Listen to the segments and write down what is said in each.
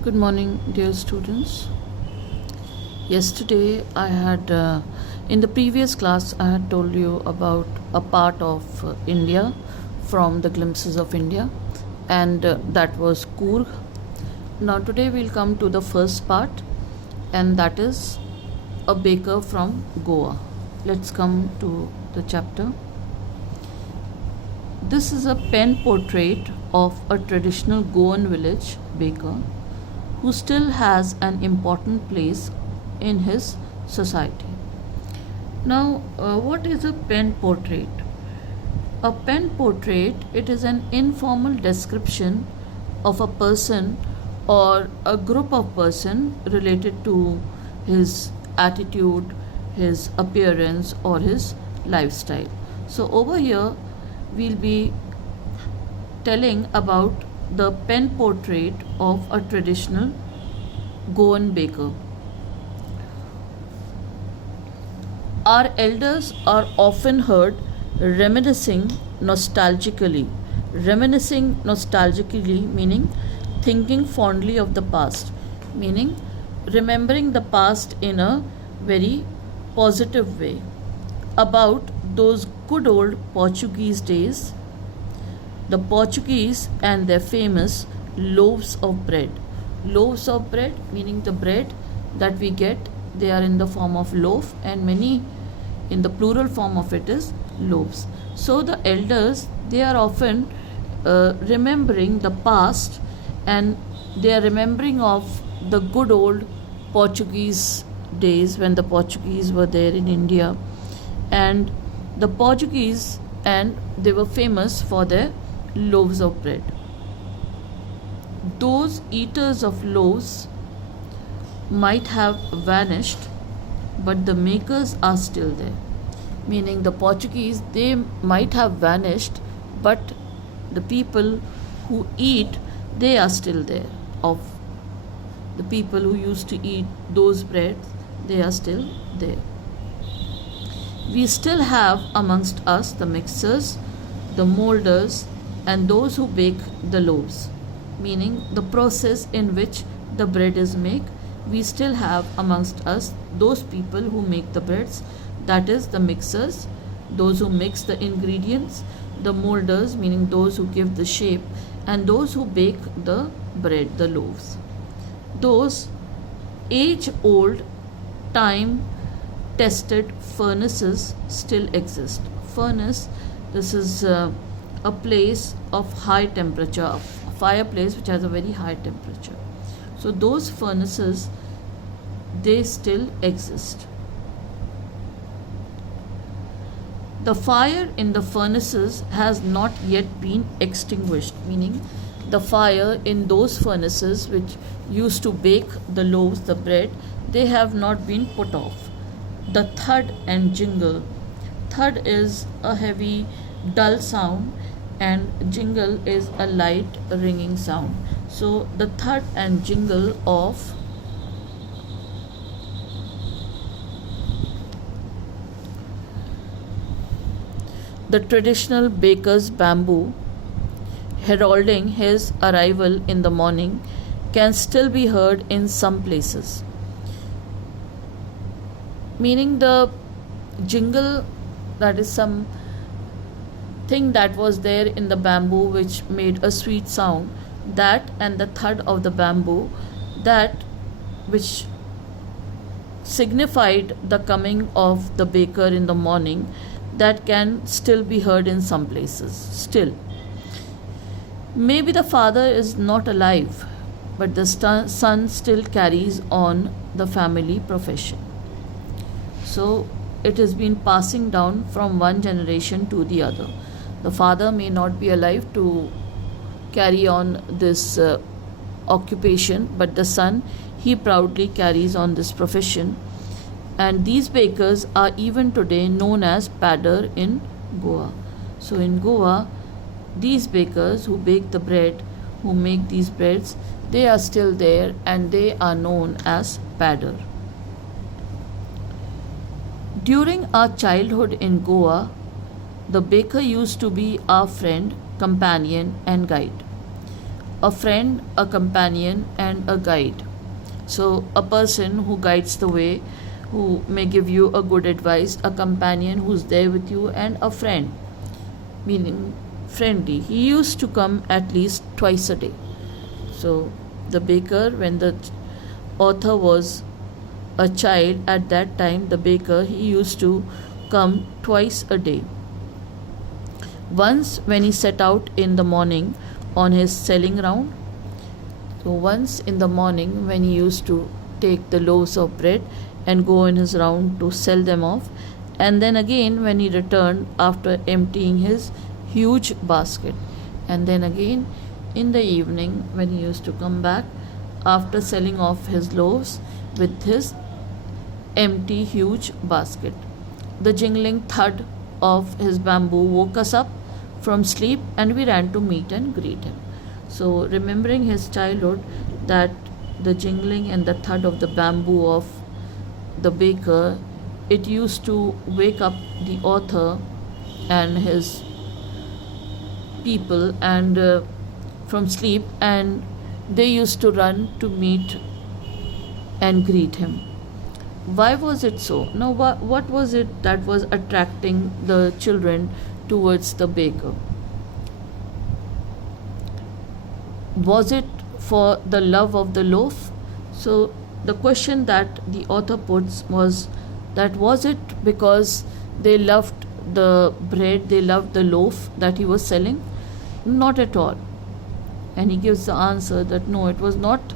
Good morning, dear students. Yesterday, in the previous class, I had told you about a part of India from the Glimpses of India, and that was Coorg. Now, today we'll come to the first part, and that is a baker from Goa. Let's come to the chapter. This is a pen portrait of a traditional Goan village baker who still has an important place in his society. Now, what is a pen portrait? A pen portrait, it is an informal description of a person or a group of person related to his attitude, his appearance or his lifestyle. So over here we'll be telling about the pen portrait of a traditional Goan baker. Our elders are often heard reminiscing nostalgically. Reminiscing nostalgically meaning thinking fondly of the past, meaning remembering the past in a very positive way, about those good old Portuguese days, the Portuguese and their famous loaves of bread. Loaves of bread meaning the bread that we get, they are in the form of loaf, and many in the plural form of it is loaves. So the elders, they are often remembering the past, and they are remembering of the good old Portuguese days when the Portuguese were there in India, and the Portuguese, and they were famous for their loaves of bread. Those eaters of loaves might have vanished, but the makers are still there. Meaning the Portuguese, they might have vanished, but the people who eat, they are still there. Of the people who used to eat those breads, they are still there. We still have amongst us the mixers, the molders, and those who bake the loaves, meaning the process in which the bread is made. We still have amongst us those people who make the breads, that is the mixers, those who mix the ingredients, the molders meaning those who give the shape, and those who bake the bread, the loaves. Those age-old, time-tested furnaces still exist. Furnace, this is a place of high temperature, a fireplace which has a very high temperature. So those furnaces, they still exist. The fire in the furnaces has not yet been extinguished, meaning the fire in those furnaces which used to bake the loaves, the bread, they have not been put off. The thud and jingle. Thud is a heavy, dull sound, and jingle is a light, ringing sound. So the thud and jingle of the traditional baker's bamboo heralding his arrival in the morning can still be heard in some places. Meaning the jingle, that is some thing that was there in the bamboo which made a sweet sound, that and the thud of the bamboo, that which signified the coming of the baker in the morning, that can still be heard in some places still. Maybe the father is not alive, but the son still carries on the family profession. So it has been passing down from one generation to the other. The father may not be alive to carry on this occupation, but the son, he proudly carries on this profession. And these bakers are even today known as padder in Goa. So in Goa, these bakers who bake the bread, who make these breads, they are still there, and they are known as padder. During our childhood in Goa, the baker used to be our friend, companion, and guide. a friend, a companion, and a guide. So, a person who guides the way, who may give you a good advice, a companion who's there with you, and a friend, meaning friendly. He used to come at least twice a day. So, the baker, when the author was a child at that time, the baker, he used to come twice a day. Once when he set out in the morning on his selling round. So once in the morning when he used to take the loaves of bread and go on his round to sell them off, and then again when he returned after emptying his huge basket, and then again in the evening when he used to come back after selling off his loaves with his empty huge basket. The jingling thud of his bamboo woke us up from sleep, and we ran to meet and greet him. So, remembering his childhood, that the jingling and the thud of the bamboo of the baker, it used to wake up the author and his people and from sleep, and they used to run to meet and greet him. Why was it so? Now, what was it that was attracting the children towards the baker? Was it for the love of the loaf? So, the question that the author puts was that, was it because they loved the bread, they loved the loaf that he was selling? Not at all. And he gives the answer that no, it was not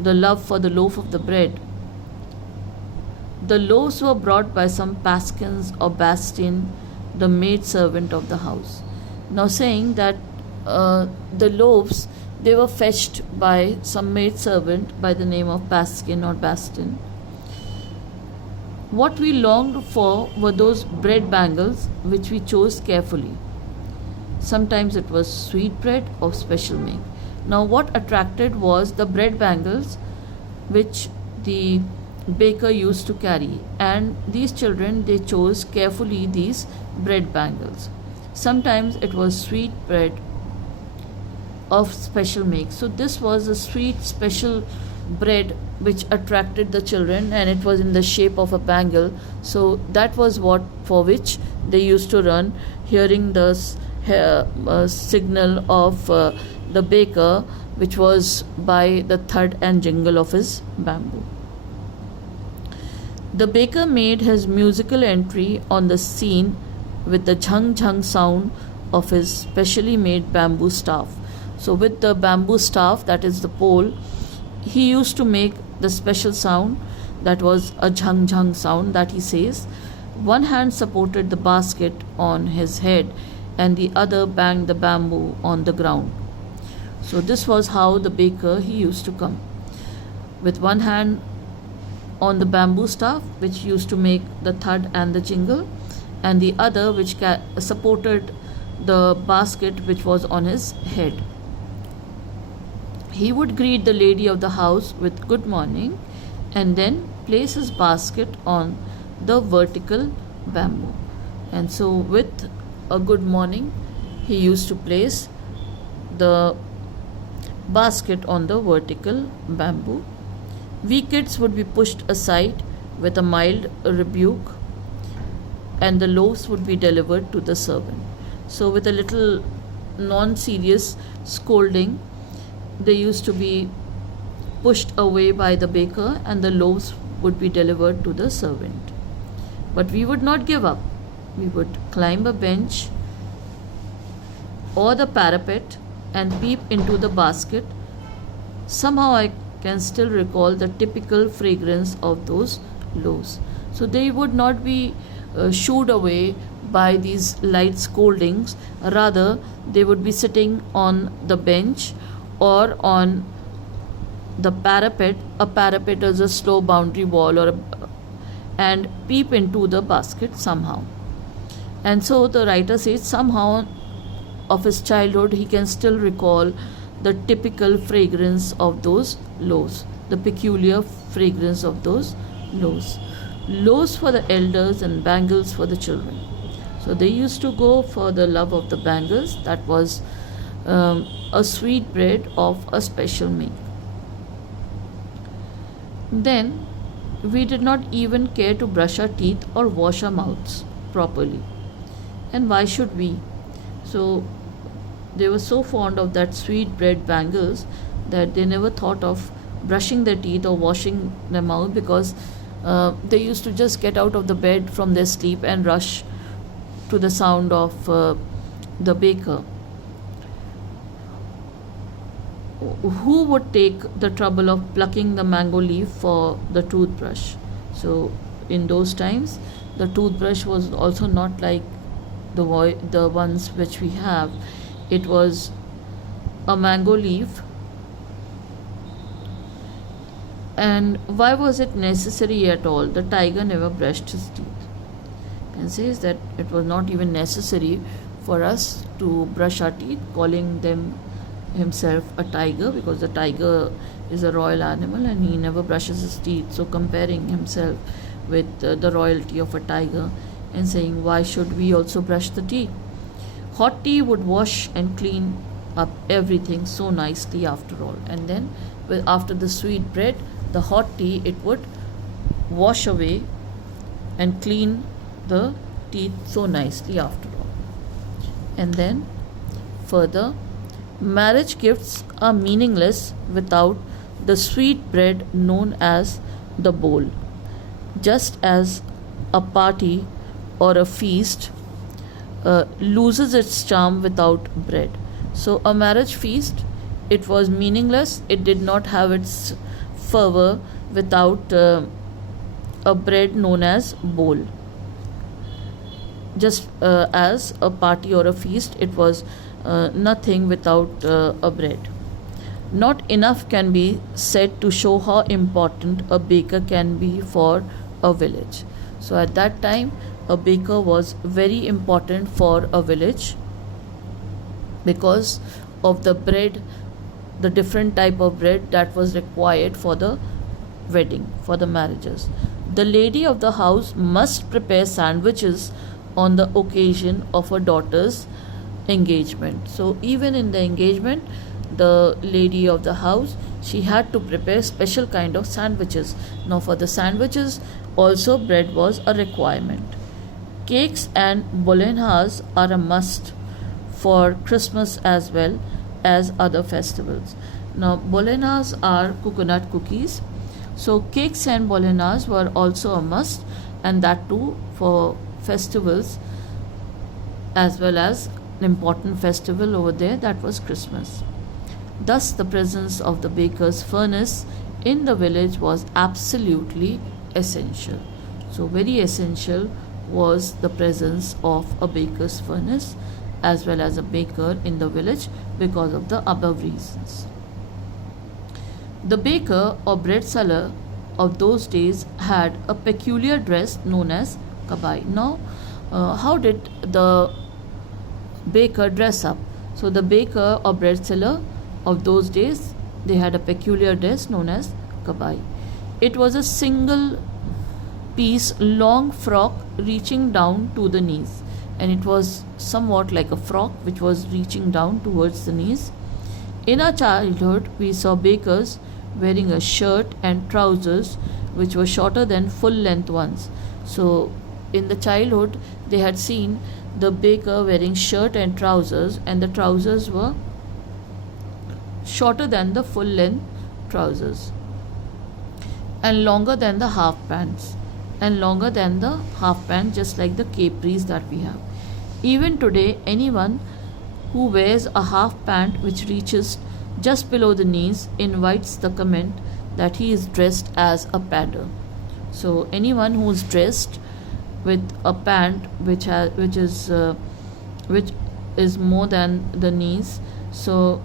the love for the loaf of the bread. The loaves were brought by some Paskins or Bastin, the maid servant of the house. Now, saying that the loaves, they were fetched by some maid servant by the name of Paskin or Bastin. What we longed for were those bread bangles which we chose carefully. Sometimes it was sweet bread of special make. Now, what attracted was the bread bangles which the baker used to carry, and these children, they chose carefully these bread bangles. Sometimes it was sweet bread of special make. So this was a sweet special bread which attracted the children, and it was in the shape of a bangle. So that was what for which they used to run, hearing the signal of the baker, which was by the thud and jingle of his bamboo. The baker made his musical entry on the scene with the jhang jhang sound of his specially made bamboo staff. So, with the bamboo staff, that is the pole, he used to make the special sound, that was a jhang jhang sound that he says. One hand supported the basket on his head, and the other banged the bamboo on the ground. So, this was how the baker, he used to come. With one hand on the bamboo staff, which used to make the thud and the jingle, and the other which supported the basket which was on his head. He would greet the lady of the house with good morning, and then place his basket on the vertical bamboo. And so, with a good morning, he used to place the basket on the vertical bamboo. We kids would be pushed aside with a mild rebuke, and the loaves would be delivered to the servant. So, with a little non serious scolding, they used to be pushed away by the baker, and the loaves would be delivered to the servant. But we would not give up. We would climb a bench or the parapet and peep into the basket. Somehow I can still recall the typical fragrance of those loaves. So they would not be shooed away by these light scoldings. Rather, they would be sitting on the bench or on the parapet. A parapet is a slow boundary wall, and peep into the basket somehow. And so the writer says somehow of his childhood he can still recall the typical fragrance of those loaves, the peculiar fragrance of those loaves. Loaves for the elders and bangles for the children. So they used to go for the love of the bangles, that was a sweet bread of a special make. Then we did not even care to brush our teeth or wash our mouths properly. And why should we? So they were so fond of that sweet bread bangles that they never thought of brushing their teeth or washing their mouth, because they used to just get out of the bed from their sleep and rush to the sound of the baker. Who would take the trouble of plucking the mango leaf for the toothbrush? So in those times, the toothbrush was also not like the ones which we have. It was a mango leaf. And why was it necessary at all? The tiger never brushed his teeth, and says that it was not even necessary for us to brush our teeth, calling them himself a tiger, because the tiger is a royal animal and he never brushes his teeth. So comparing himself with the royalty of a tiger and saying, why should we also brush the teeth? Hot tea would wash and clean up everything so nicely after all. And then after the sweet bread, the hot tea, it would wash away and clean the teeth so nicely after all. And then further, marriage gifts are meaningless without the sweet bread known as the bowl. Just as a party or a feast loses its charm without bread. So a marriage feast, it was meaningless. It did not have its fervor without a bread known as bowl. Just as a party or a feast, it was nothing without a bread. Not enough can be said to show how important a baker can be for a village. So at that time, a baker was very important for a village because of the bread, the different type of bread that was required for the wedding, for the marriages. The lady of the house must prepare sandwiches on the occasion of her daughter's engagement. So even in the engagement, the lady of the house, she had to prepare special kind of sandwiches. Now for the sandwiches also bread was a requirement. Cakes and bolenhas are a must for Christmas as well as other festivals. Now bolenhas are coconut cookies. So cakes and bolenhas were also a must, and that too for festivals as well as an important festival over there, that was Christmas. Thus the presence of the baker's furnace in the village was absolutely essential. So very essential was the presence of a baker's furnace as well as a baker in the village because of the above reasons. The baker or bread seller of those days had a peculiar dress known as kabai. Now, how did the baker dress up? So the baker or bread seller of those days, they had a peculiar dress known as kabai. It was a single piece long frock reaching down to the knees, and it was somewhat like a frock which was reaching down towards the knees. In our childhood, we saw bakers wearing a shirt and trousers which were shorter than full length ones. So in the childhood, they had seen the baker wearing shirt and trousers, and the trousers were shorter than the full length trousers and longer than the half pants, and longer than the half pant, just like the capris that we have. Even today, anyone who wears a half pant which reaches just below the knees invites the comment that he is dressed as a padder. So anyone who is dressed with a pant which is more than the knees, so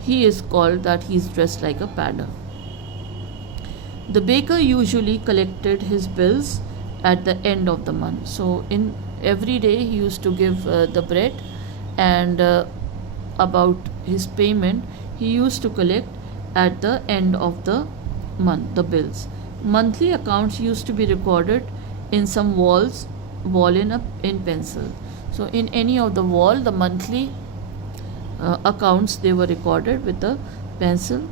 he is called that he is dressed like a padder. The baker usually collected his bills at the end of the month. So in every day he used to give the bread, and about his payment he used to collect at the end of the month the bills. Monthly accounts used to be recorded in some wall in pencil. So in any of the wall, the monthly accounts, they were recorded with a pencil.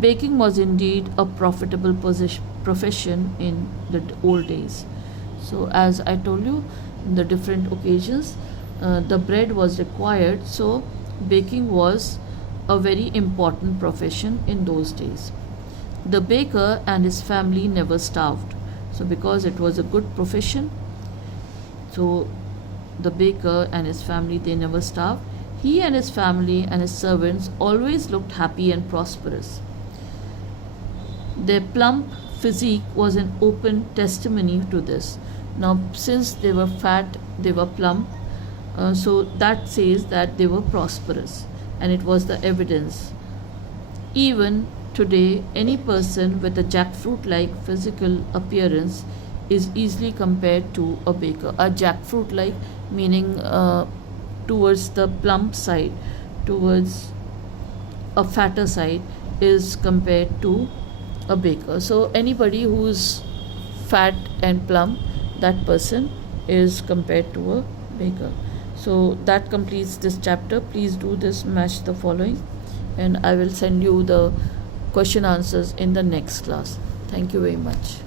Baking was indeed a profitable profession in the old days. So, as I told you, in the different occasions, the bread was required, so baking was a very important profession in those days. The baker and his family never starved. So, because it was a good profession, so the baker and his family, they never starved. He and his family and his servants always looked happy and prosperous. Their plump physique was an open testimony to this. Now, since they were fat, they were plump, so that says that they were prosperous, and it was the evidence. Even today, any person with a jackfruit like physical appearance is easily compared to a baker. A jackfruit like meaning towards the plump side, towards a fatter side, is compared to a baker. So, anybody who is fat and plump, that person is compared to a baker. So, that completes this chapter. Please do this, match the following, and I will send you the question answers in the next class. Thank you very much.